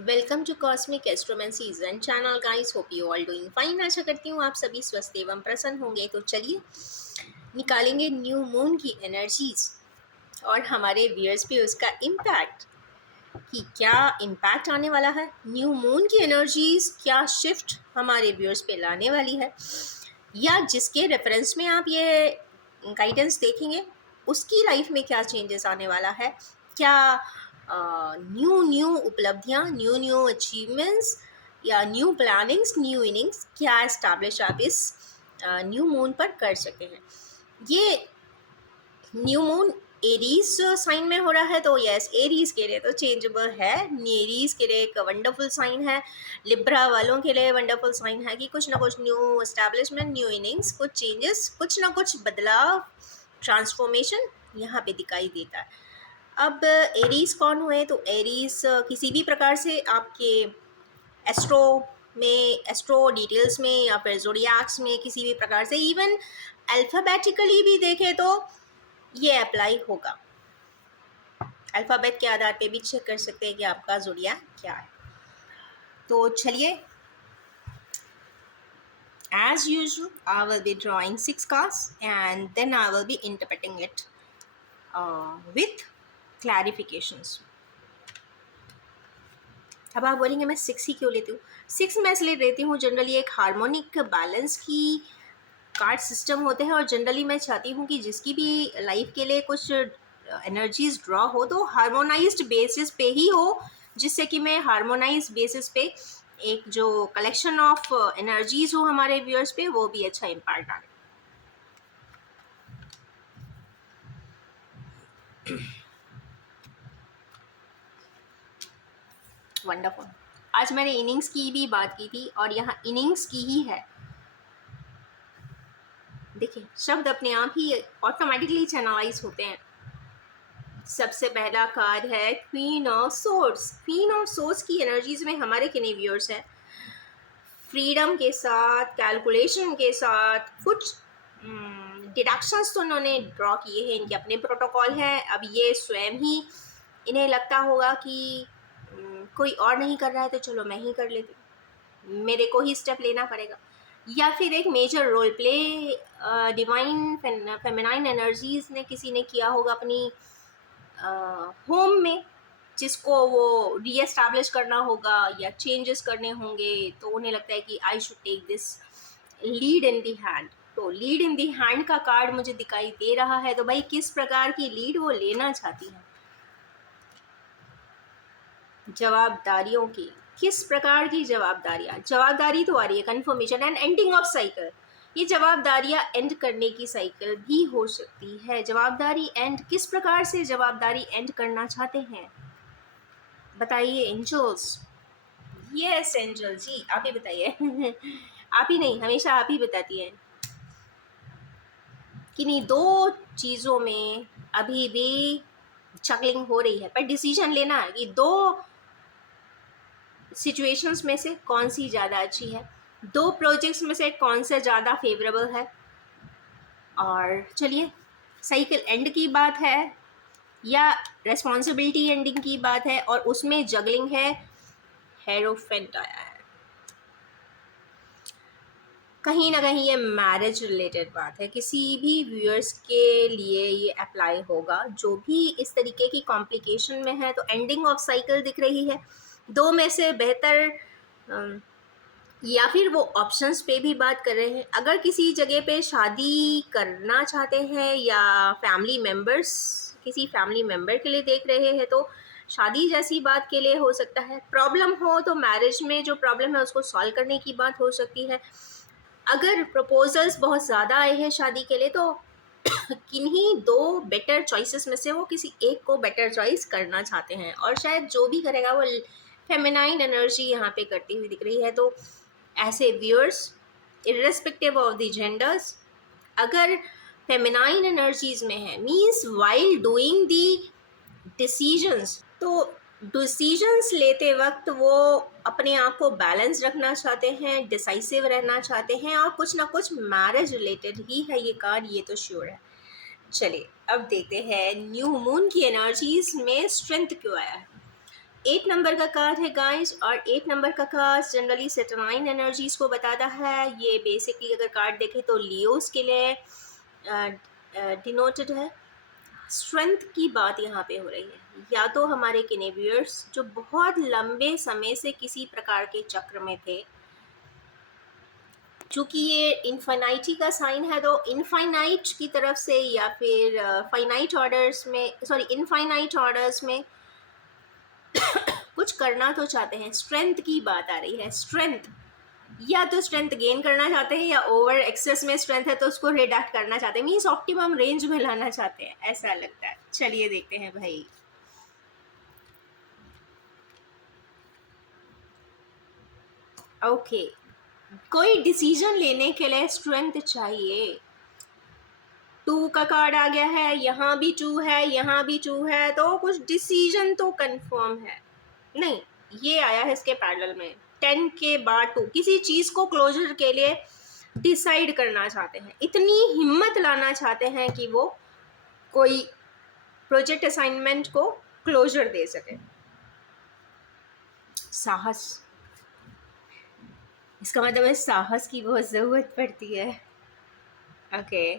Welcome to cosmic astromancies and channel guys, hope you all doing fine. आशा करती हूँ आप सभी स्वस्थ एवं प्रसन्न होंगे। तो चलिए निकालेंगे न्यू मून की एनर्जीज और हमारे व्यूअर्स पे उसका इम्पैक्ट, कि क्या इम्पैक्ट आने वाला है। न्यू मून की एनर्जीज क्या शिफ्ट हमारे व्यूअर्स पे लाने वाली है, या जिसके रेफरेंस में आप ये गाइडेंस देखेंगे उसकी लाइफ में क्या चेंजेस आने वाला है। क्या न्यू न्यू उपलब्धियाँ, न्यू न्यू अचीवमेंट्स या न्यू प्लानिंग्स, न्यू इनिंग्स क्या एस्टैब्लिश आप इस न्यू मून पर कर सकते हैं। ये न्यू मून एरीज साइन में हो रहा है, तो यस, एरीज के लिए तो चेंजेबल है। एरीज के लिए एक वंडरफुल साइन है। लिब्रा वालों के लिए वंडरफुल साइन है कि कुछ ना कुछ न्यू एस्टैब्लिशमेंट, न्यू इनिंग्स, कुछ चेंजेस, कुछ ना कुछ बदलाव, ट्रांसफॉर्मेशन यहाँ पे दिखाई देता है। अब एरीज कौन हुए, तो एरीज किसी भी प्रकार से आपके एस्ट्रो में, एस्ट्रो डिटेल्स में या फिर ज़ोडिएक्स में किसी भी प्रकार से, इवन अल्फ़ाबेटिकली भी देखें तो ये अप्लाई होगा। अल्फ़ाबेट के आधार पे भी चेक कर सकते हैं कि आपका ज़ोडिएक क्या है। तो चलिए, as usual I will be drawing 6 cards and then I will be interpreting it with clarifications. अब आप बोलेंगे मैं 6 ही क्यों लेती हूँ। 6 मैं इसलिए लेती हूँ, जनरली एक हार्मोनिक बैलेंस की कार्ड सिस्टम होते हैं और जनरली मैं चाहती हूँ कि जिसकी भी लाइफ के लिए कुछ एनर्जीज ड्रॉ हो तो हार्मोनाइज्ड बेसिस पे ही हो, जिससे कि मैं हार्मोनाइज्ड बेसिस पे एक जो कलेक्शन ऑफ एनर्जीज हो हमारे व्यूअर्स पे, वो भी अच्छा इम्पैक्ट डाले। वंडरफुल। आज मैंने इनिंग्स की भी बात की थी और यहाँ इनिंग्स की ही है। देखिए, शब्द अपने आप ही ऑटोमेटिकली चैनलाइज होते हैं। सबसे पहला कार्ड है queen of swords. Queen of swords की एनर्जीज में हमारे कितने व्यूअर्स हैं। फ्रीडम के साथ, कैलकुलेशन के साथ, कुछ डिडक्शंस तो उन्होंने ड्रॉ किए हैं, इनके अपने प्रोटोकॉल हैं। अब ये स्वयं ही इन्हें लगता होगा कि कोई और नहीं कर रहा है तो चलो मैं ही कर लेती हूँ, मेरे को ही स्टेप लेना पड़ेगा। या फिर एक major role play divine feminine energies ने किसी ने किया होगा अपनी होम में, जिसको वो रीएस्टैब्लिश करना होगा या चेंजेस करने होंगे, तो उन्हें लगता है कि I should take this lead in the hand. तो लीड इन दी हैंड का कार्ड मुझे दिखाई दे रहा है, तो भाई किस प्रकार की लीड वो लेना चाहती है, जवाबदारियों की, किस प्रकार की जवाबदारियाँ। जवाबदारी तो आ रही है confirmation and ending of cycle. ये जवाबदारियाँ एंड करने की साइकिल भी हो सकती है। जवाबदारी एंड, किस प्रकार से जवाबदारी एंड करना चाहते हैं बताइए एंजल्स। यस एंजल जी, आप ही बताइए। आप ही नहीं, हमेशा आप ही बताती हैं। किन्हीं दो चीज़ों में अभी भी जगलिंग हो रही है, पर डिसीजन लेना है कि दो सिचुएशंस में से कौन सी ज़्यादा अच्छी है, दो प्रोजेक्ट्स में से कौन सा ज़्यादा फेवरेबल है। और चलिए, साइकिल एंड की बात है या रेस्पॉन्सिबिलिटी एंडिंग की बात है, और उसमें जगलिंग है, हेरोफेंट आया है। कहीं ना कहीं ये मैरिज रिलेटेड बात है। किसी भी व्यूअर्स के लिए ये अप्लाई होगा जो भी इस तरीके की कॉम्प्लिकेशन में है। तो एंडिंग ऑफ साइकिल दिख रही है। दो में से बेहतर या फिर वो ऑप्शंस पे भी बात कर रहे हैं। अगर किसी जगह पे शादी करना चाहते हैं या फैमिली मेम्बर्स, किसी फैमिली मेम्बर के लिए देख रहे हैं, तो शादी जैसी बात के लिए हो सकता है। प्रॉब्लम हो तो मैरिज में जो प्रॉब्लम है उसको सॉल्व करने की बात हो सकती है। अगर प्रपोजल्स बहुत ज़्यादा आए हैं शादी के लिए, तो किन्हीं दो बेटर चॉइसेस में से वो किसी एक को बेटर चॉइस करना चाहते हैं, और शायद जो भी करेगा वो फेमिनाइन एनर्जी यहाँ पे करती हुई दिख रही है। तो ऐसे viewers, irrespective of the genders, अगर फेमिनाइन एनर्जीज में है, means while doing the decisions, तो डिसीजंस लेते वक्त वो अपने आप को बैलेंस रखना चाहते हैं, डिसाइसिव रहना चाहते हैं, और कुछ ना कुछ मैरिज रिलेटेड ही है ये कार्ड, ये तो श्योर है। चलिए अब देखते हैं न्यू मून की एनर्जीज में स्ट्रेंथ क्यों आया है। 8 नंबर का कार्ड है गाइस, और 8 नंबर का कार्ड जनरली सेटनाइन एनर्जीज को बताता है। ये बेसिकली अगर कार्ड देखें तो लियोस के लिए डिनोटेड है। स्ट्रेंथ की बात यहाँ पे हो रही है, या तो हमारे किनेवियर्स जो बहुत लंबे समय से किसी प्रकार के चक्र में थे, चूंकि ये इनफाइनाइटी का साइन है तो इनफाइनाइट की तरफ से, या फिर फाइनाइट ऑर्डर्स में, सॉरी इनफाइनाइट ऑर्डर्स में कुछ करना तो चाहते हैं। स्ट्रेंथ की बात आ रही है। स्ट्रेंथ, या तो स्ट्रेंथ गेन करना चाहते हैं, या ओवर एक्सेस में स्ट्रेंथ है तो उसको रिडक्ट करना चाहते हैं, मीन्स ऑप्टिमम रेंज में लाना चाहते हैं, ऐसा लगता है। चलिए देखते हैं भाई। ओके, कोई डिसीजन लेने के लिए स्ट्रेंथ चाहिए। 2 का कार्ड आ गया है, यहाँ भी 2 है, यहाँ भी 2 है, तो कुछ डिसीजन तो कंफर्म है। नहीं, ये आया है इसके पैरेलल में 10 के बाद 2, किसी चीज़ को क्लोजर के लिए डिसाइड करना चाहते हैं, इतनी हिम्मत लाना चाहते हैं कि वो कोई प्रोजेक्ट असाइनमेंट को क्लोजर दे सके। साहस, इसका मतलब है साहस की बहुत ज़रूरत पड़ती है। ओके,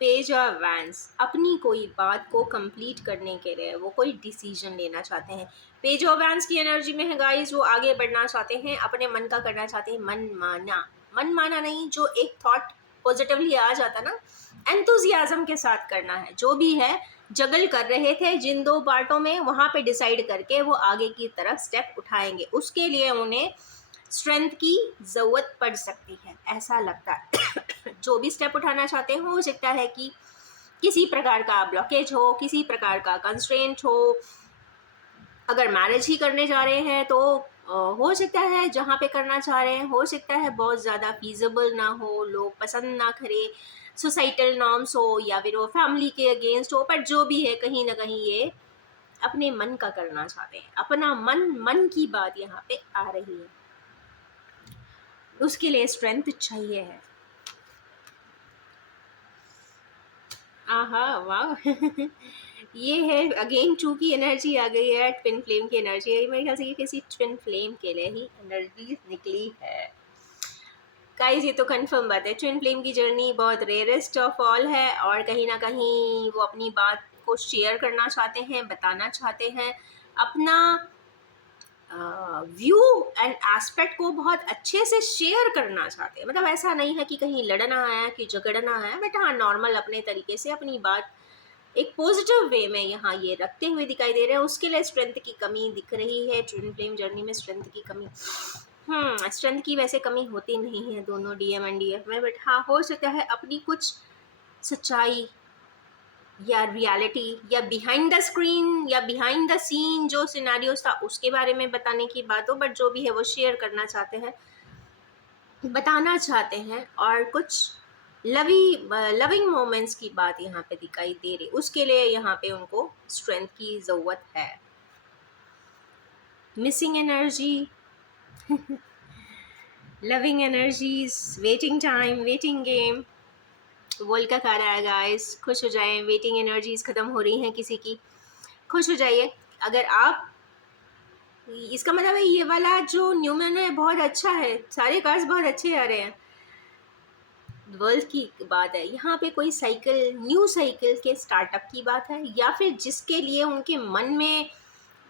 पेज ऑफ वैंस, अपनी कोई बात को कंप्लीट करने के लिए वो कोई डिसीजन लेना चाहते हैं। पेज ऑफ वैंस की एनर्जी में है गाइस, वो आगे बढ़ना चाहते हैं, अपने मन का करना चाहते हैं। मन माना नहीं, जो एक थॉट पॉजिटिवली आ जाता ना, एंथुजियाज्म के साथ करना है। जो भी है, जगल कर रहे थे जिन 2 पार्टों में, वहाँ पे डिसाइड करके वो आगे की तरफ स्टेप उठाएंगे। उसके लिए उन्हें स्ट्रेंथ की ज़रूरत पड़ सकती है, ऐसा लगता है। जो भी स्टेप उठाना चाहते हैं, हो सकता है कि किसी प्रकार का ब्लॉकेज हो, किसी प्रकार का कंस्ट्रेंट हो। अगर मैरिज ही करने जा रहे हैं तो हो सकता है जहाँ पे करना चाह रहे हैं, हो सकता है बहुत ज़्यादा फीजिबल ना हो, लोग पसंद ना करें, सोसाइटल नॉर्म्स हो, या फिर वो फैमिली के अगेंस्ट हो, पर जो भी है कहीं ना कहीं ये अपने मन का करना चाहते हैं। अपना मन की बात यहाँ पे आ रही है, उसके लिए स्ट्रेंथ चाहिए है। आहा, वाह। ये है अगेन 2 की एनर्जी आ गई है, ट्विन फ्लेम की एनर्जी है। मेरे ख्याल से ये किसी ट्विन फ्लेम के लिए ही एनर्जी निकली है। गाइस, ये तो कंफर्म बात है, ट्विन फ्लेम की जर्नी बहुत रेयरेस्ट ऑफ ऑल है, और कहीं ना कहीं वो अपनी बात को शेयर करना चाहते हैं, बताना चाहते हैं, अपना व्यू एंड एस्पेक्ट को बहुत अच्छे से शेयर करना चाहते हैं। मतलब ऐसा नहीं है कि कहीं लड़ना है कि झगड़ना है, बट हाँ, नॉर्मल अपने तरीके से अपनी बात एक पॉजिटिव वे में यहाँ ये रखते हुए दिखाई दे रहे हैं। उसके लिए स्ट्रेंथ की कमी दिख रही है ट्विन फ्लेम जर्नी में, स्ट्रेंथ की कमी। स्ट्रेंथ की वैसे कमी होती नहीं है दोनों डीएम एंड डीएफ में, बट हाँ, हो सकता है अपनी कुछ सच्चाई या रियलिटी या बिहाइंड द स्क्रीन या बिहाइंड द सीन जो सिनेरियोस था उसके बारे में बताने की बात हो, बट जो भी है वो शेयर करना चाहते हैं, बताना चाहते हैं, और कुछ लविंग मोमेंट्स की बात यहाँ पे दिखाई दे रही। उसके लिए यहाँ पे उनको स्ट्रेंथ की ज़रूरत है। Missing energy, loving energies, waiting time, waiting game, world का कार्ड आया गाइस। खुश हो जाएं, वेटिंग एनर्जीज ख़त्म हो रही हैं किसी की, खुश हो जाइए। अगर आप, इसका मतलब है ये वाला जो न्यूमन है बहुत अच्छा है, सारे कार्ड्स बहुत अच्छे आ रहे हैं। वर्ल्ड की बात है यहाँ पे, कोई साइकिल, न्यू साइकिल के स्टार्टअप की बात है, या फिर जिसके लिए उनके मन में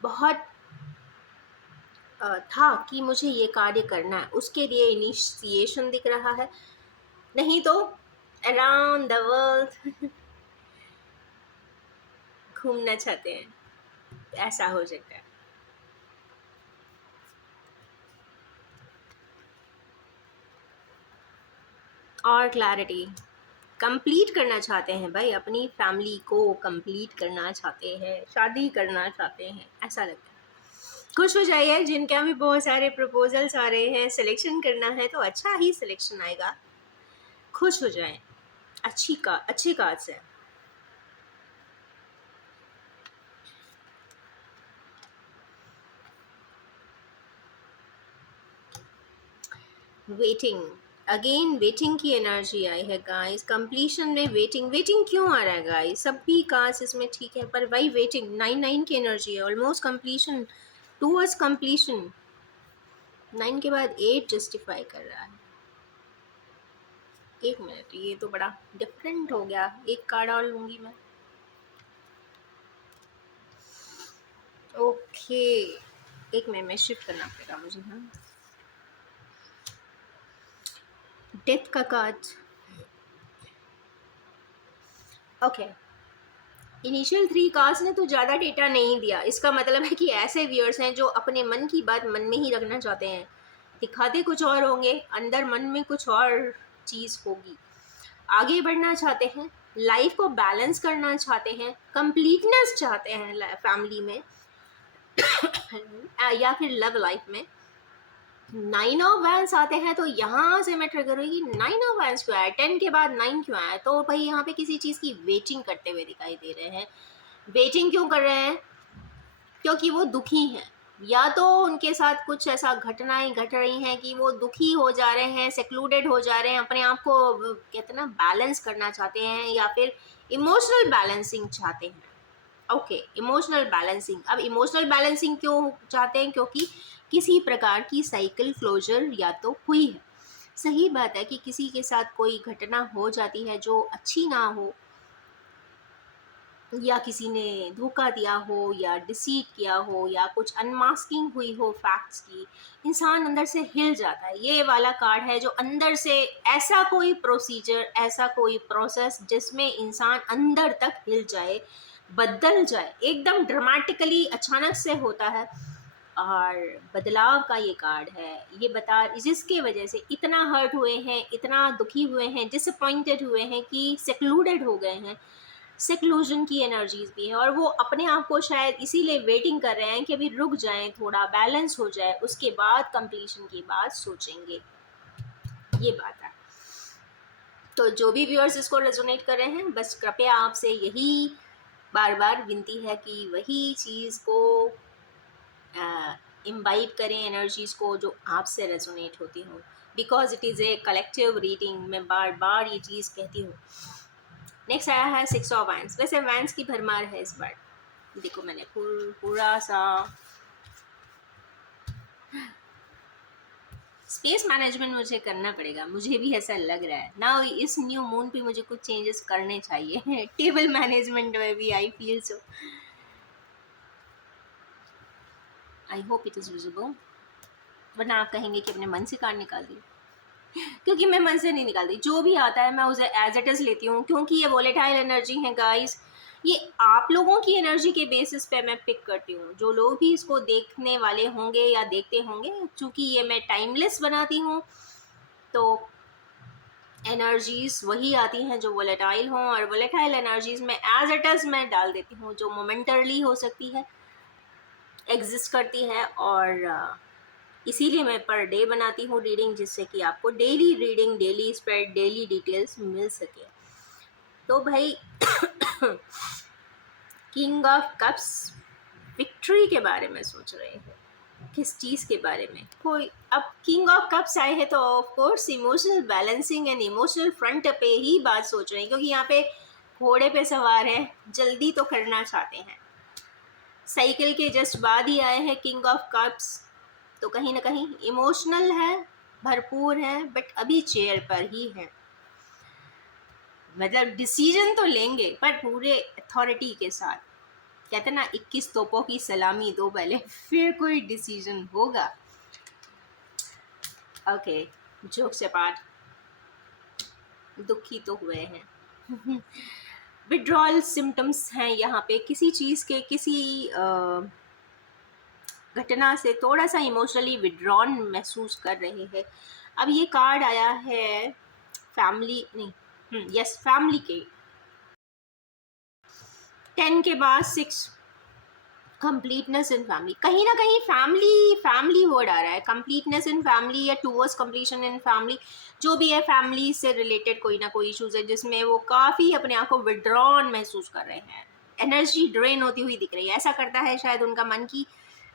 बहुत था कि मुझे ये कार्य करना है, उसके लिए इनिशिएशन दिख रहा है। नहीं तो अराउंड द वर्ल्ड घूमना चाहते हैं, ऐसा हो सकता है। और क्लैरिटी, कंप्लीट करना चाहते हैं भाई, अपनी फैमिली को कंप्लीट करना चाहते हैं, शादी करना चाहते हैं, ऐसा लगता है। खुश हो जाइए, जिनके भी बहुत सारे प्रपोजल्स आ रहे हैं, सिलेक्शन करना है तो अच्छा ही सिलेक्शन आएगा। खुश हो जाएं, अच्छी कार्ड्स है। वेटिंग, अगेन वेटिंग की एनर्जी आई है गाइस। कंप्लीशन में वेटिंग, वेटिंग क्यों आ रहा है गाइस? सब भी कार्ड्स इसमें ठीक है, पर भाई वेटिंग 9 की एनर्जी है, ऑलमोस्ट कंप्लीशन टूवर्ड्स कंप्लीशन। 9 के बाद 8 जस्टिफाई कर रहा है। एक मिनट, ये तो बड़ा डिफरेंट हो गया। एक कार्ड और लूंगी मैं। ओके, एक मिनट में शिफ्ट करना पड़ेगा मुझे। हाँ, डेथ का कार्ड। ओके, इनिशियल 3 कार्ड्स ने तो ज़्यादा डेटा नहीं दिया। इसका मतलब है कि ऐसे व्यूअर्स हैं जो अपने मन की बात मन में ही रखना चाहते हैं, दिखाते कुछ और होंगे, अंदर मन में कुछ और चीज़ होगी। आगे बढ़ना चाहते हैं, लाइफ को बैलेंस करना चाहते हैं, कंप्लीटनेस चाहते हैं फैमिली में या फिर लव लाइफ में। 9 ऑफ वैंस आते हैं तो यहाँ से मैं ट्रिगर हुई कि 9 ऑफ वैंस क्यों आया, 10 के बाद 9 क्यों आया। तो भाई यहाँ पे किसी चीज़ की वेटिंग करते हुए दिखाई दे रहे हैं। वेटिंग क्यों कर रहे हैं? क्योंकि वो दुखी हैं, या तो उनके साथ कुछ ऐसा घटनाएं घट रही हैं कि वो दुखी हो जा रहे हैं, सेक्लूडेड हो जा रहे हैं, अपने आप को कहते हैं ना बैलेंस करना चाहते हैं, या फिर इमोशनल बैलेंसिंग चाहते हैं। Okay, emotional balancing. अब इमोशनल बैलेंसिंग क्यों चाहते हैं? क्योंकि किसी प्रकार की साइकिल क्लोजर या तो हुई है। सही बात है कि किसी के साथ कोई घटना हो जाती है जो अच्छी ना हो, या किसी ने धोखा दिया हो, या डिसीट किया हो, या कुछ अनमास्किंग हुई हो फैक्ट्स की, इंसान अंदर से हिल जाता है। ये वाला कार्ड है जो अंदर से ऐसा कोई प्रोसीजर, ऐसा कोई प्रोसेस जिसमें इंसान अंदर तक हिल जाए, बदल जाए, एकदम ड्रामेटिकली अचानक से होता है। और बदलाव का ये कार्ड है। ये बता, जिसके वजह से इतना हर्ट हुए हैं, इतना दुखी हुए हैं, डिसअपॉइंटेड हुए हैं कि सेक्लूडेड हो गए हैं। सेक्लूजन की एनर्जीज भी है, और वो अपने आप को शायद इसीलिए वेटिंग कर रहे हैं कि अभी रुक जाएं, थोड़ा बैलेंस हो जाए, उसके बाद कंप्लीशन की बात सोचेंगे। ये बात है। तो जो भी व्यूअर्स इसको रेजोनेट कर रहे हैं, बस कृपया आपसे यही बार बार विनती है कि वही चीज़ को इम्बाइब करें, एनर्जीज़ को जो आपसे रेजोनेट होती हो, because it is a collective reading. मैं बार बार ये चीज़ कहती हूँ। नेक्स्ट आया है 6 ऑफ वैंस। वैसे वैंस की भरमार है इस बार। देखो, मैंने पूरा सा स्पेस मैनेजमेंट मुझे करना पड़ेगा, मुझे भी ऐसा लग रहा है ना। इस न्यू मून पे मुझे कुछ चेंजेस करने चाहिए टेबल मैनेजमेंट में भी। I feel so. I hope it is visible, वरना आप कहेंगे कि अपने मन से कार्ड निकाल दी। क्योंकि मैं मन से नहीं निकालती, जो भी आता है मैं उसे एज इट इज़ लेती हूँ, क्योंकि ये वोलेटाइल एनर्जी है गाइस। ये आप लोगों की एनर्जी के बेसिस पे मैं पिक करती हूँ। जो लोग भी इसको देखने वाले होंगे या देखते होंगे, चूँकि ये मैं टाइमलेस बनाती हूँ, तो एनर्जीज वही आती हैं जो वोलेटाइल हों, और वोलेटाइल एनर्जीज में एज इट इज़ मैं डाल देती हूँ, जो मोमेंटरली हो सकती है, एग्जिस्ट करती है। और इसीलिए मैं पर डे बनाती हूँ रीडिंग, जिससे कि आपको daily reading, daily spread, daily details मिल सके। तो भाई किंग ऑफ कप्स विक्ट्री के बारे में सोच रहे हैं, किस चीज़ के बारे में? कोई अब किंग ऑफ कप्स आए हैं तो of course emotional balancing and emotional front पे ही बात सोच रहे हैं, क्योंकि यहाँ पे घोड़े पे सवार है, जल्दी तो करना चाहते हैं। साइकिल के जस्ट बाद ही आए हैं किंग ऑफ कप्स, तो कहीं ना कहीं इमोशनल है, भरपूर है, बट अभी चेयर पर ही है। मतलब डिसीजन तो लेंगे, पर पूरे अथॉरिटी के साथ। कहते ना 21 तोपों की सलामी दो पहले, फिर कोई डिसीजन होगा। ओके, जोक से पार्ट, दुखी तो हुए हैं विड्रॉल सिम्टम्स हैं यहाँ पे, किसी चीज़ के, किसी घटना से थोड़ा सा इमोशनली विड्रॉन महसूस कर रहे हैं। अब ये कार्ड आया है फैमिली, नहीं, यस, फैमिली के 10 के बाद 6, कंप्लीटनेस इन फैमिली। कहीं ना कहीं फैमिली वर्ड आ रहा है, कंप्लीटनेस इन फैमिली या टूवर्ड्स कंप्लीशन इन फैमिली। जो भी है, फैमिली से रिलेटेड कोई ना कोई इश्यूज है जिसमें वो काफ़ी अपने आप को विड्रॉन महसूस कर रहे हैं, एनर्जी ड्रेन होती हुई दिख रही है। ऐसा करता है शायद उनका मन की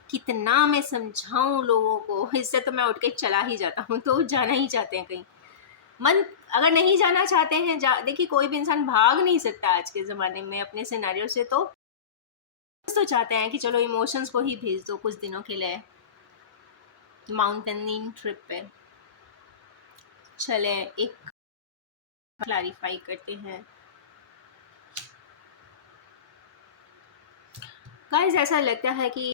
कितना मैं समझाऊं लोगों को, इससे तो मैं उठ के चला ही जाता हूँ। तो जाना ही चाहते हैं कहीं, मन अगर नहीं जाना चाहते हैं देखिए, कोई भी इंसान भाग नहीं सकता आज के ज़माने में अपने सिनेरियो से, तो तो चाहते हैं कि चलो इमोशंस को ही भेज दो कुछ दिनों के लिए माउंटेनिंग ट्रिप पे। चले एक क्लैरिफाई करते हैं गाइस। ऐसा लगता है कि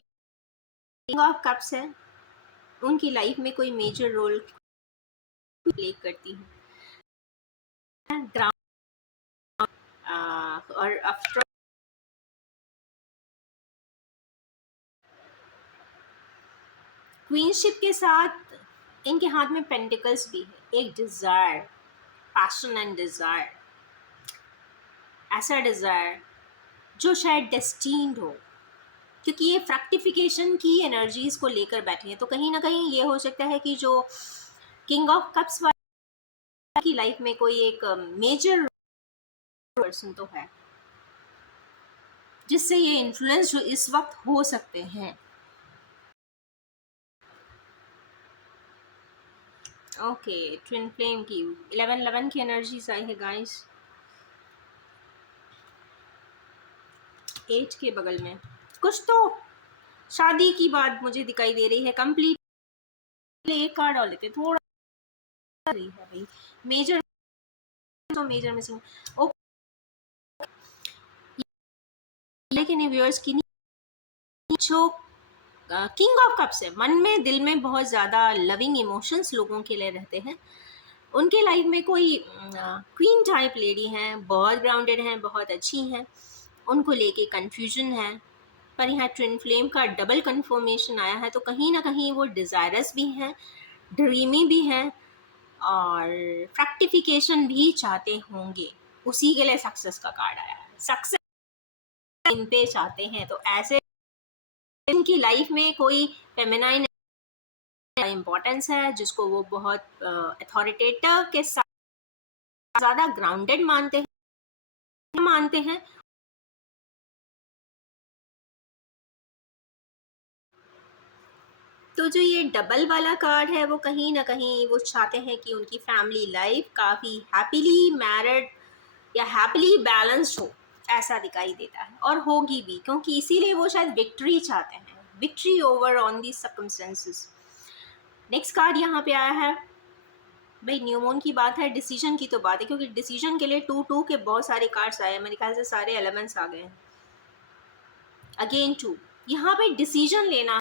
किंग ऑफ कप्स है, उनकी लाइफ में कोई मेजर रोल प्ले करती है ग्राउंड और आफ्टर क्वीनशिप के साथ इनके हाथ में पेंटिकल्स भी है, एक डिजायर, पैशन एंड डिजायर, ऐसा डिजायर जो शायद डेस्टीन्ड हो, क्योंकि ये फ्रैक्टिफिकेशन की एनर्जीज को लेकर बैठे हैं। तो कहीं ना कहीं ये हो सकता है कि जो किंग ऑफ कप्स वाली की लाइफ में कोई एक मेजर पर्सन तो है जिससे ये इन्फ्लुएंस जो इस वक्त हो सकते हैं। ओके, ट्विन फ्लेम की 11-11 की एनर्जीज आई है गाइस। 8 के बगल में कुछ तो शादी की बात मुझे दिखाई दे रही है। कंप्लीट एक कार्ड और लेते, थोड़ा रही है भाई मेजर, तो मेजर मिसिंग। ओके, लेकिन व्यूअर्स की जो किंग ऑफ कप्स है, मन में दिल में बहुत ज़्यादा लविंग इमोशंस लोगों के लिए रहते हैं। उनके लाइफ में कोई क्वीन टाइप लेडी हैं, बहुत ग्राउंडेड हैं, बहुत अच्छी हैं, उनको लेके कंफ्यूजन है। पर यहाँ ट्विन फ्लेम का डबल कंफर्मेशन आया है, तो कहीं ना कहीं वो डिज़ायरस भी हैं, ड्रीमी भी हैं और फ्रैक्टिफिकेशन भी चाहते होंगे। उसी के लिए सक्सेस का कार्ड आया है, सक्सेस इन पे चाहते हैं। तो ऐसे इनकी लाइफ में कोई फेमिनाइन इम्पोर्टेंस है जिसको वो बहुत अथॉरिटेटिव के साथ ज़्यादा ग्राउंडेड मानते हैं। तो जो ये डबल वाला कार्ड है वो कहीं ना कहीं वो चाहते हैं कि उनकी फैमिली लाइफ काफ़ी हैप्पीली मैरिड या हैप्पीली बैलेंस्ड हो, ऐसा दिखाई देता है और होगी भी, क्योंकि इसीलिए वो शायद विक्ट्री चाहते हैं, victory over on the circumstances. Next card यहाँ पे आया है भाई, न्यू मून की बात है, डिसीजन की तो बात है, क्योंकि डिसीजन के लिए 2-2 के बहुत सारे कार्ड्स आए हैं, मेरे ख्याल से सारे एलिमेंट्स आ गए हैं। अगेन 2, यहाँ पे डिसीजन लेना,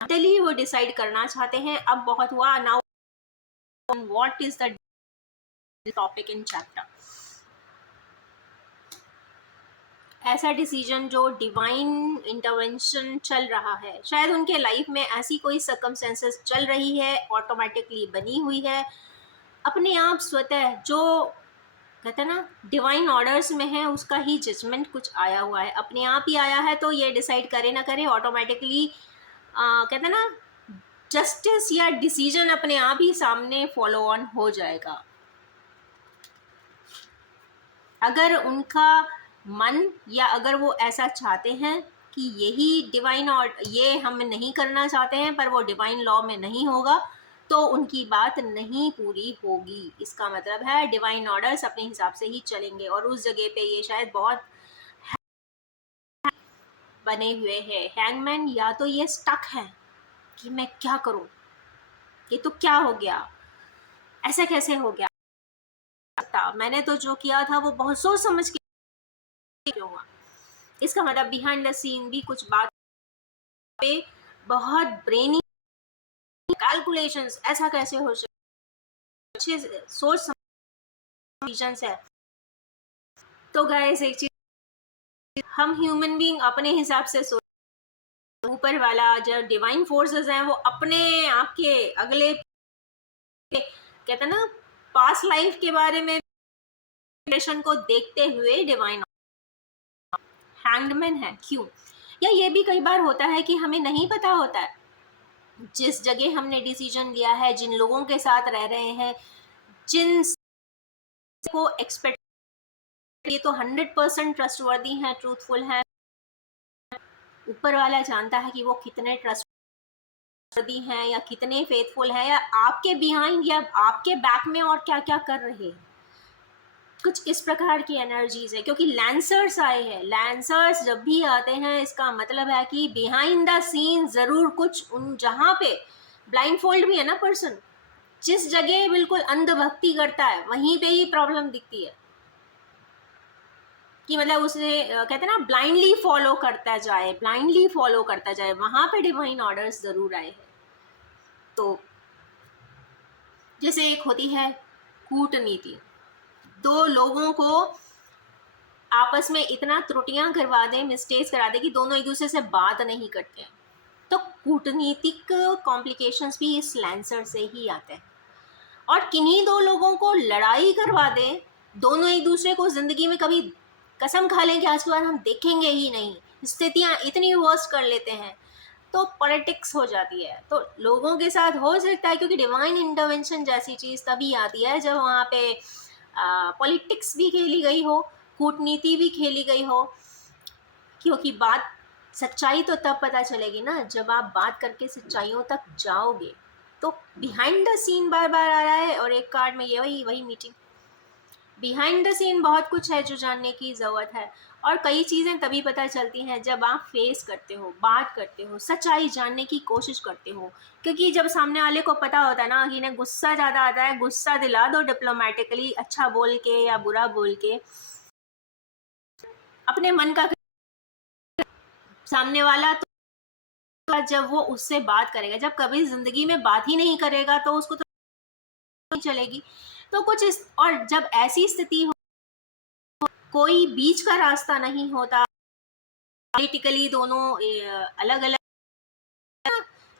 मेंटली वो डिसाइड करना चाहते हैं। अब बहुत हुआ, now what is the topic in chapter. ऐसा डिसीजन जो डिवाइन इंटरवेंशन चल रहा है, शायद उनके लाइफ में ऐसी कोई सर्कमस्टेंसेस चल रही है, ऑटोमेटिकली बनी हुई है, अपने आप स्वतः, जो कहते हैं ना डिवाइन ऑर्डर्स में है, उसका ही जजमेंट कुछ आया हुआ है, अपने आप ही आया है। तो ये डिसाइड करे ना करे ऑटोमेटिकली कहते हैं ना जस्टिस या डिसीजन अपने आप ही सामने फॉलो ऑन हो जाएगा। अगर उनका मन या अगर वो ऐसा चाहते हैं कि यही डिवाइन और ये हम नहीं करना चाहते हैं, पर वो डिवाइन लॉ में नहीं होगा, तो उनकी बात नहीं पूरी होगी। इसका मतलब है डिवाइन ऑर्डर्स अपने हिसाब से ही चलेंगे और उस जगह पे ये शायद बहुत बने हुए हैं हैंगमैन, या तो ये स्टक है कि मैं क्या करूं, ये तो क्या हो गया, ऐसा कैसे हो गया, मैंने तो जो किया था वो बहुत सोच समझ के क्यों हुआ। इसका मतलब बिहाइंड द सीन भी कुछ बात पे बहुत ब्रेनी कैलकुलेशंस, ऐसा कैसे हो सकता, अच्छे सोच समझ है। तो गाइस एक चीज, हम ह्यूमन बीइंग अपने हिसाब से सोच, ऊपर वाला जो डिवाइन फोर्सेस हैं वो अपने आप के अगले कहते हैं ना पास्ट लाइफ के बारे में को देखते हुए डिवाइन हैंगमैन है। क्यों? या ये भी कई बार होता है कि हमें नहीं पता होता है, जिस जगह हमने डिसीजन लिया है, जिन लोगों के साथ रह रहे हैं, जिन को एक्सपेक्ट, ये तो 100% ट्रस्टवर्दी हैं, ट्रूथफुल हैं, ऊपर वाला जानता है कि वो कितने ट्रस्टवर्दी हैं या कितने फेथफुल हैं, या आपके बिहाइंड या आपके बैक में और क्या क्या कर रहे हैं। कुछ इस प्रकार की एनर्जीज है, क्योंकि लैंसर्स आए हैं। लैंसर्स जब भी आते हैं इसका मतलब है कि बिहाइंड द सीन ज़रूर कुछ उन जहाँ पे ब्लाइंड फोल्ड भी है ना पर्सन, जिस जगह बिल्कुल अंधभक्ति करता है वहीं पे ही प्रॉब्लम दिखती है कि मतलब उसे कहते हैं ना ब्लाइंडली फॉलो करता जाए, ब्लाइंडली फॉलो करता जाए, वहां पे डिवाइन ऑर्डर्स जरूर आए हैं। तो जैसे एक होती है कूटनीति, दो लोगों को आपस में इतना त्रुटियां करवा दे, मिस्टेक्स करा दे कि दोनों एक दूसरे से बात नहीं करते हैं, तो कूटनीतिक कॉम्प्लिकेशंस भी इस लैंसर से ही आते हैं। और किन्हीं दो लोगों को लड़ाई करवा दे, दोनों एक दूसरे को जिंदगी में कभी कसम खा लें कि आज के बाद हम देखेंगे ही नहीं, स्थितियां इतनी वर्स्ट कर लेते हैं, तो पॉलिटिक्स हो जाती है। तो लोगों के साथ हो सकता है, क्योंकि डिवाइन इंटरवेंशन जैसी चीज़ तभी आती है जब वहाँ पे पॉलिटिक्स भी खेली गई हो, कूटनीति भी खेली गई हो, क्योंकि बात सच्चाई तो तब पता चलेगी ना जब आप बात करके सच्चाइयों तक जाओगे। तो बिहाइंड द सीन बार बार आ रहा है, और एक कार्ड में ये वही मीटिंग। बिहाइंड द सीन बहुत कुछ है जो जानने की ज़रूरत है, और कई चीज़ें तभी पता चलती हैं जब आप फेस करते हो, बात करते हो, सच्चाई जानने की कोशिश करते हो। क्योंकि जब सामने वाले को पता होता है ना कि इन्हें गुस्सा ज़्यादा आता है, गुस्सा दिला दो डिप्लोमेटिकली, अच्छा बोल के या बुरा बोल के, अपने मन का। सामने वाला तो जब वो उससे बात करेगा, जब कभी ज़िंदगी में बात ही नहीं करेगा तो उसको तो नहीं चलेगी। तो कुछ इस, और जब ऐसी स्थिति हो, कोई बीच का रास्ता नहीं होता, पॉलिटिकली दोनों अलग अलग,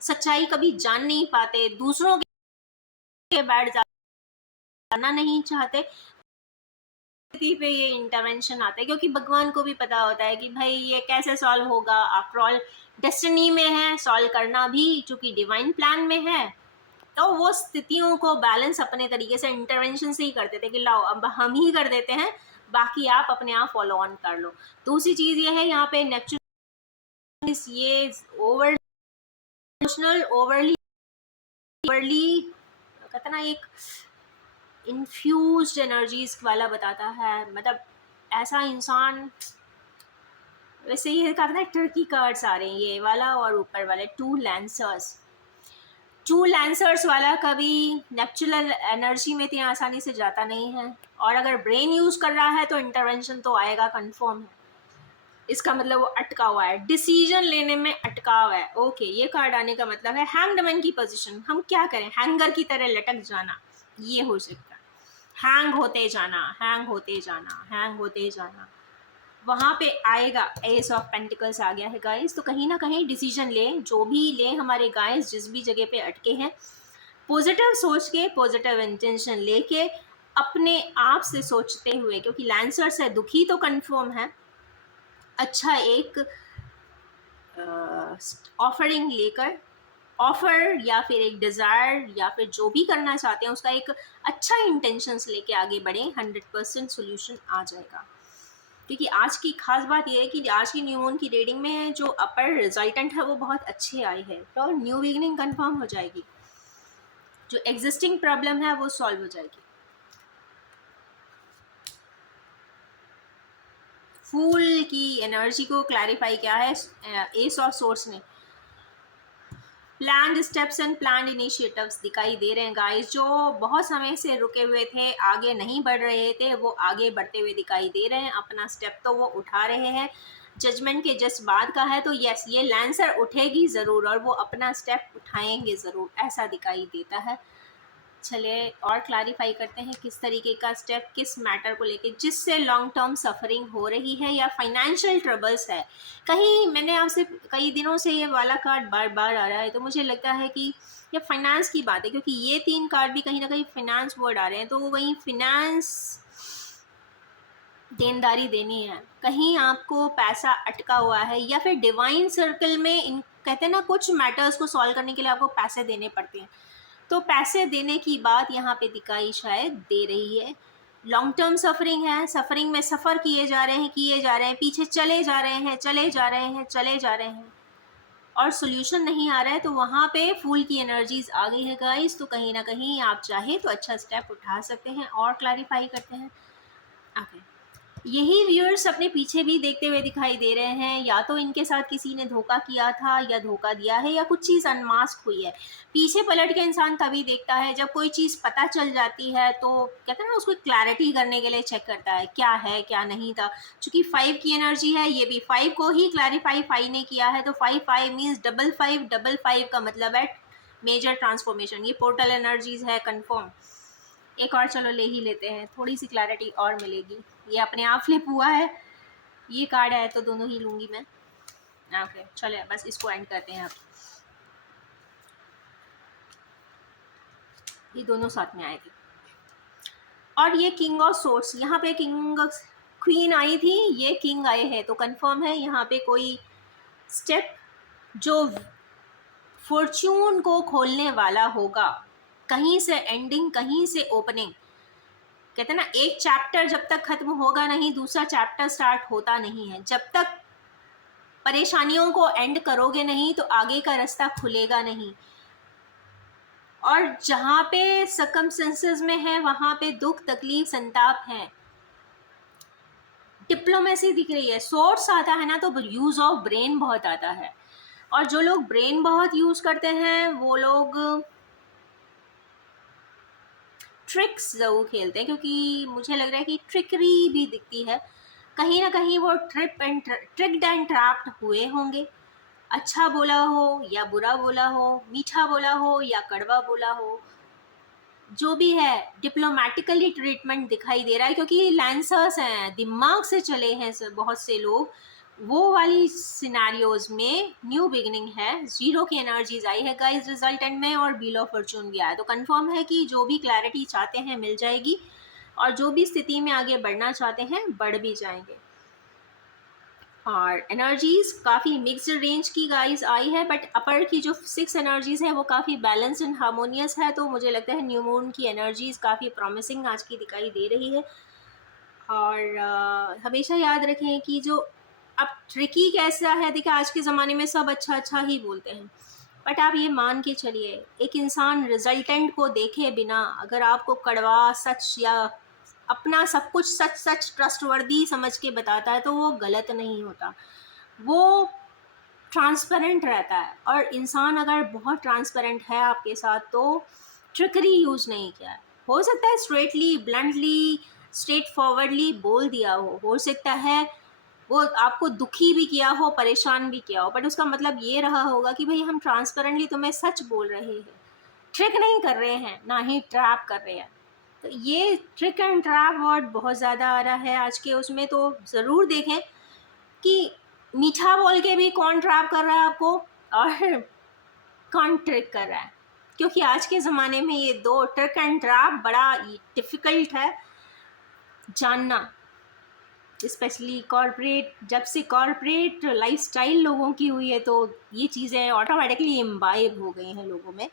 सच्चाई कभी जान नहीं पाते, दूसरों के बैठ जाना नहीं चाहते, स्थिति पे ये इंटरवेंशन आता है। क्योंकि भगवान को भी पता होता है कि भाई ये कैसे सॉल्व होगा, आफ्टर ऑल डेस्टिनी में है, सॉल्व करना भी चूंकि डिवाइन प्लान में है। तो वो स्थितियों को बैलेंस अपने तरीके से इंटरवेंशन से ही करते थे कि लाओ अब हम ही कर देते हैं, बाकी आप अपने आप फॉलो ऑन कर लो। दूसरी चीज़ ये है, यहाँ पे नेचुरल ये ओवर इमोशनल, ओवरली ओवरली कहते ना एक इन्फ्यूज्ड एनर्जीज वाला बताता है। मतलब ऐसा इंसान, वैसे ये कहा था ना टर्की कार्ड्स आ रहे हैं, ये वाला और ऊपर वाले टू लैंसर्स वाला कभी नेचुरल एनर्जी में इतनी आसानी से जाता नहीं है, और अगर ब्रेन यूज कर रहा है तो इंटरवेंशन तो आएगा, कंफर्म है। इसका मतलब वो अटका हुआ है, डिसीजन लेने में अटकाव है। ओके, ये कार्ड आने का मतलब है हैंग्ड मैन की पोजीशन। हम क्या करें, हैंगर की तरह लटक जाना, ये हो सकता है। हैंग होते जाना, हैंग होते जाना, हैंग होते जाना, वहाँ पे आएगा। एस ऑफ पेंटिकल्स आ गया है गाइस। तो कहीं ना कहीं डिसीजन लें, जो भी लें हमारे गाइस, जिस भी जगह पे अटके हैं, पॉजिटिव सोच के, पॉजिटिव इंटेंशन लेके, अपने आप से सोचते हुए, क्योंकि लैंसर से दुखी तो कंफर्म है, अच्छा एक ऑफरिंग लेकर, ऑफर या फिर एक डिज़ायर या फिर जो भी करना चाहते हैं उसका एक अच्छा इंटेंशंस लेके आगे बढ़ें, 100% सोल्यूशन आ जाएगा। क्योंकि आज की खास बात यह है कि आज की न्यू मून की रीडिंग में जो अपर रिजल्टेंट है वो बहुत अच्छे आए हैं, तो न्यू बिगिनिंग कंफर्म हो जाएगी, जो एग्जिस्टिंग प्रॉब्लम है वो सॉल्व हो जाएगी। फूल की एनर्जी को क्लैरिफाई किया है एस ऑफ सोर्स ने। Planned steps and planned initiatives दिखाई दे रहे हैं गाइस। जो बहुत समय से रुके हुए थे, आगे नहीं बढ़ रहे थे, वो आगे बढ़ते हुए दिखाई दे रहे हैं। अपना स्टेप तो वो उठा रहे हैं, जजमेंट के जस्ट बाद का है, तो यस ये लैंसर उठेगी ज़रूर और वो अपना स्टेप उठाएंगे ज़रूर, ऐसा दिखाई देता है। चलिए और क्लैरिफाई करते हैं किस तरीके का स्टेप, किस मैटर को लेके, जिससे लॉन्ग टर्म सफरिंग हो रही है या फाइनेंशियल ट्रबल्स है। कहीं मैंने आपसे कई दिनों से ये वाला कार्ड बार बार आ रहा है, तो मुझे लगता है कि ये फाइनेंस की बात है, क्योंकि ये तीन कार्ड भी कहीं ना कहीं फाइनेंस वर्ड आ रहे हैं। तो वहीं फाइनेंस, देनदारी देनी है, कहीं आपको पैसा अटका हुआ है, या फिर डिवाइन सर्कल में इन कहते हैं ना कुछ मैटर्स को सॉल्व करने के लिए आपको पैसे देने पड़ते हैं, तो पैसे देने की बात यहाँ पे दिखाई शायद दे रही है। लॉन्ग टर्म सफरिंग है, सफरिंग में सफ़र किए जा रहे हैं, पीछे चले जा रहे हैं, चले जा रहे हैं, और सोल्यूशन नहीं आ रहा है। तो वहाँ पे फूल की एनर्जीज आ गई है गाइस। तो कहीं ना कहीं आप चाहे तो अच्छा स्टेप उठा सकते हैं। और क्लैरिफाई करते हैं ओके, यही व्यूअर्स अपने पीछे भी देखते हुए दिखाई दे रहे हैं, या तो इनके साथ किसी ने धोखा किया था या धोखा दिया है या कुछ चीज़ अनमास्क हुई है। पीछे पलट के इंसान तभी देखता है जब कोई चीज़ पता चल जाती है, तो कहते हैं ना, उसको क्लैरिटी करने के लिए चेक करता है क्या है क्या नहीं था। चूंकि 5 की एनर्जी है, ये भी 5 को ही क्लैरिफाई 5 ने किया है, तो 5 मीन्स 55, 55 का मतलब है मेजर ट्रांसफॉर्मेशन। ये पोर्टल एनर्जीज है कंफर्म। एक और चलो ले ही लेते हैं, थोड़ी सी क्लैरिटी और मिलेगी। ये अपने आप फ्लिप हुआ है, ये कार्ड है तो दोनों ही लूंगी मैं। ओके चले, बस इसको एंड करते हैं अब। ये दोनों साथ में आए थे, और ये किंग ऑफ सोर्स, यहाँ पे किंग क्वीन आई थी, ये किंग आए हैं, तो कंफर्म है यहाँ पे कोई स्टेप जो फॉर्च्यून को खोलने वाला होगा। कहीं से एंडिंग, कहीं से ओपनिंग। कहते हैं ना, एक चैप्टर जब तक खत्म होगा नहीं, दूसरा चैप्टर स्टार्ट होता नहीं है। जब तक परेशानियों को एंड करोगे नहीं तो आगे का रास्ता खुलेगा नहीं। और जहाँ पे सर्कमस्टेंसेस में है वहाँ पे दुख, तकलीफ, संताप है। डिप्लोमेसी दिख रही है। सोर्स आता है ना तो यूज ऑफ ब्रेन बहुत आता है, और जो लोग ब्रेन बहुत यूज करते हैं वो लोग ट्रिक्स ज़रूर खेलते हैं, क्योंकि मुझे लग रहा है कि ट्रिकरी भी दिखती है। कहीं ना कहीं वो ट्रिक्ड एंड ट्रैप्ड हुए होंगे। अच्छा बोला हो या बुरा बोला हो, मीठा बोला हो या कड़वा बोला हो, जो भी है डिप्लोमेटिकली ट्रीटमेंट दिखाई दे रहा है, क्योंकि लांसर्स हैं, दिमाग से चले हैं बहुत से लोग। वो वाली सिनारियोज में न्यू बिगिनिंग है। जीरो की एनर्जीज आई है गाइस रिजल्टेंट में, और व्हील ऑफ फॉर्चून भी आया, तो कंफर्म है कि जो भी क्लैरिटी चाहते हैं मिल जाएगी, और जो भी स्थिति में आगे बढ़ना चाहते हैं बढ़ भी जाएंगे। और एनर्जीज काफ़ी मिक्सड रेंज की गाइस आई है, बट अपर की जो 6 एनर्जीज है वो काफ़ी बैलेंस्ड एंड हार्मोनियस है, तो मुझे लगता है न्यू मून की एनर्जीज काफ़ी प्रॉमिसिंग आज की दिखाई दे रही है। और हमेशा याद रखें कि जो अब ट्रिकी कैसा है, देखिए आज के ज़माने में सब अच्छा अच्छा ही बोलते हैं, बट आप ये मान के चलिए, एक इंसान रिजल्टेंट को देखे बिना अगर आपको कड़वा सच या अपना सब कुछ सच सच ट्रस्टवर्दी समझ के बताता है तो वो गलत नहीं होता, वो ट्रांसपेरेंट रहता है। और इंसान अगर बहुत ट्रांसपेरेंट है आपके साथ तो ट्रिकरी यूज़ नहीं किया है। हो सकता है स्ट्रेटली, ब्लंटली, स्ट्रेट फॉरवर्डली बोल दिया हो सकता है वो आपको दुखी भी किया हो, परेशान भी किया हो, बट उसका मतलब ये रहा होगा कि भाई हम ट्रांसपेरेंटली तुम्हें सच बोल रहे हैं, ट्रिक नहीं कर रहे हैं, ना ही ट्रैप कर रहे हैं। तो ये ट्रिक एंड ट्रैप वर्ड बहुत ज़्यादा आ रहा है आज के उसमें, तो ज़रूर देखें कि मीठा बोल के भी कौन ट्रैप कर रहा है आपको और कौन ट्रिक कर रहा है, क्योंकि आज के ज़माने में ये दो ट्रिक एंड ट्रैप बड़ा डिफ़िकल्ट है जानना। स्पेशली कॉर्पोरेट, जब से कॉर्पोरेट लाइफस्टाइल लोगों की हुई है तो ये चीज़ें ऑटोमेटिकली इम्बाइब हो गई हैं लोगों में।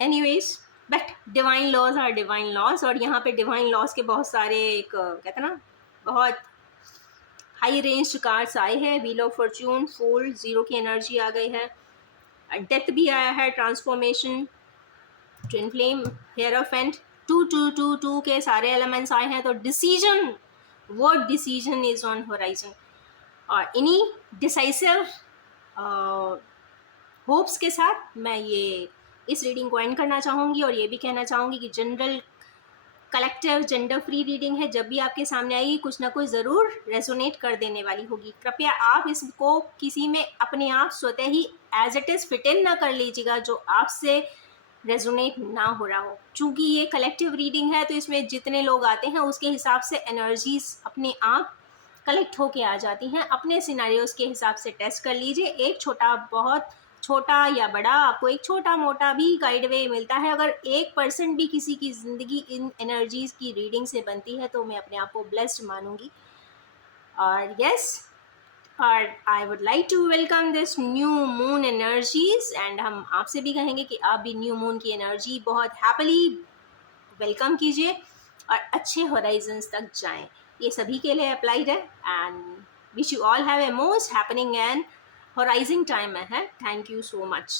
Anyways, but divine laws are divine laws, और यहाँ पे डिवाइन लॉज के बहुत सारे एक कहते हैं ना बहुत हाई रेंज कार्ड्स आए हैं। Wheel of fortune, fool, zero की एनर्जी आ गई है, डेथ भी आया है, ट्रांसफॉर्मेशन, ट्विन फ्लेम, हेयरफेंट, 2 के सारे एलिमेंट्स आए हैं, तो decision, word decision is on horizon. और इन्हीं डिसाइसिव होप्स के साथ मैं ये इस रीडिंग को एंड करना चाहूँगी, और ये भी कहना चाहूँगी कि general collective gender free reading है, जब भी आपके सामने आएगी कुछ ना कुछ ज़रूर रेजोनेट कर देने वाली होगी। कृपया आप इसको किसी में अपने आप स्वतः ही as it is fit in ना कर लीजिएगा जो आपसे रेजोनेट ना हो रहा हो। चूँकि ये कलेक्टिव रीडिंग है तो इसमें जितने लोग आते हैं उसके हिसाब से एनर्जीज अपने आप कलेक्ट होके आ जाती हैं। अपने सिनेरियोज के हिसाब से टेस्ट कर लीजिए। एक छोटा, बहुत छोटा या बड़ा, आपको एक छोटा मोटा भी गाइड वे मिलता है। अगर 1% भी किसी की ज़िंदगी इन एनर्जीज़ की रीडिंग से बनती है तो मैं अपने आप को ब्लेस्ड मानूंगी। और यस, और I would like to welcome this new moon energies, and हम आपसे भी कहेंगे कि आप भी न्यू मून की एनर्जी बहुत हैप्पीली वेलकम कीजिए और अच्छे होराइजन्स तक जाएं। ये सभी के लिए अप्लाइड है, and wish you all have a most happening and horizing time ahead. Thank you so much.